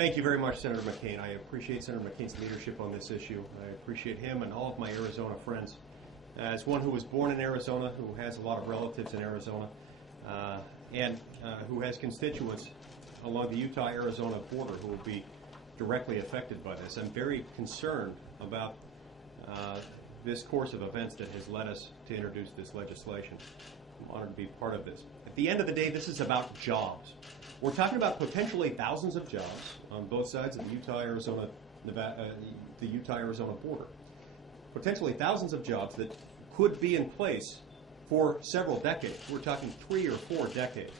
Thank you very much, Senator McCain. I appreciate Senator McCain's leadership on this issue. I appreciate him and all of my Arizona friends. As one who was born in Arizona, who has a lot of relatives in Arizona, and who has constituents along the Utah-Arizona border who will be directly affected by this, I'm very concerned about this course of events that has led us to introduce this legislation. I'm honored to be part of this. At the end of the day, this is about jobs. We're talking about potentially thousands of jobs on both sides of the Utah-Arizona border. Potentially thousands of jobs that could be in place for several decades. We're talking 3 or 4 decades.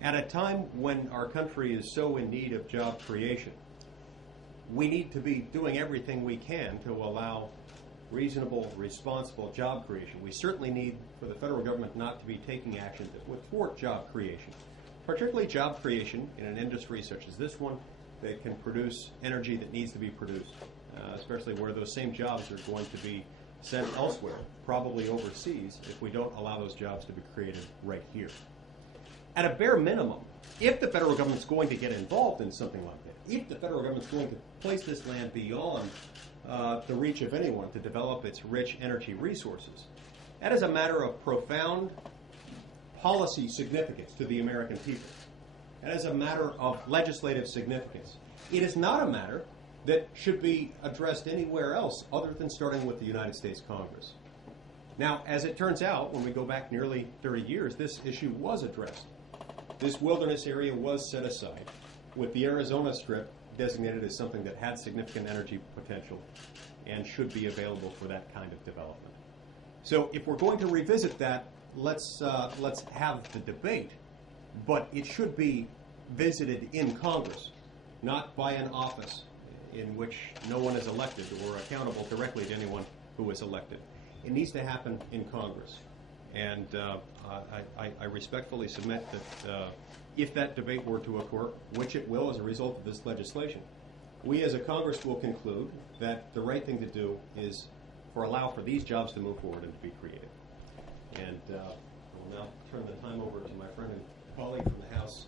At a time when our country is so in need of job creation, we need to be doing everything we can to allow reasonable, responsible job creation. We certainly need for the federal government not to be taking action that would thwart job creation, particularly job creation in an industry such as this one that can produce energy that needs to be produced, especially where those same jobs are going to be sent elsewhere, probably overseas, if we don't allow those jobs to be created right here. At a bare minimum, if the federal government's going to get involved in something like that, if the federal government's going to place this land beyond the reach of anyone to develop its rich energy resources, that is a matter of profound policy significance to the American people. That is a matter of legislative significance. It is not a matter that should be addressed anywhere else other than starting with the United States Congress. Now, as it turns out, when we go back nearly 30 years, this issue was addressed. This wilderness area was set aside, with the Arizona Strip designated as something that had significant energy potential and should be available for that kind of development. So if we're going to revisit that, let's have the debate, but it should be visited in Congress, not by an office in which no one is elected or accountable directly to anyone who is elected. It needs to happen in Congress. And I respectfully submit that if that debate were to occur, which it will as a result of this legislation, we as a Congress will conclude that the right thing to do is allow for these jobs to move forward and to be created. And I will now turn the time over to my friend and colleague from the House,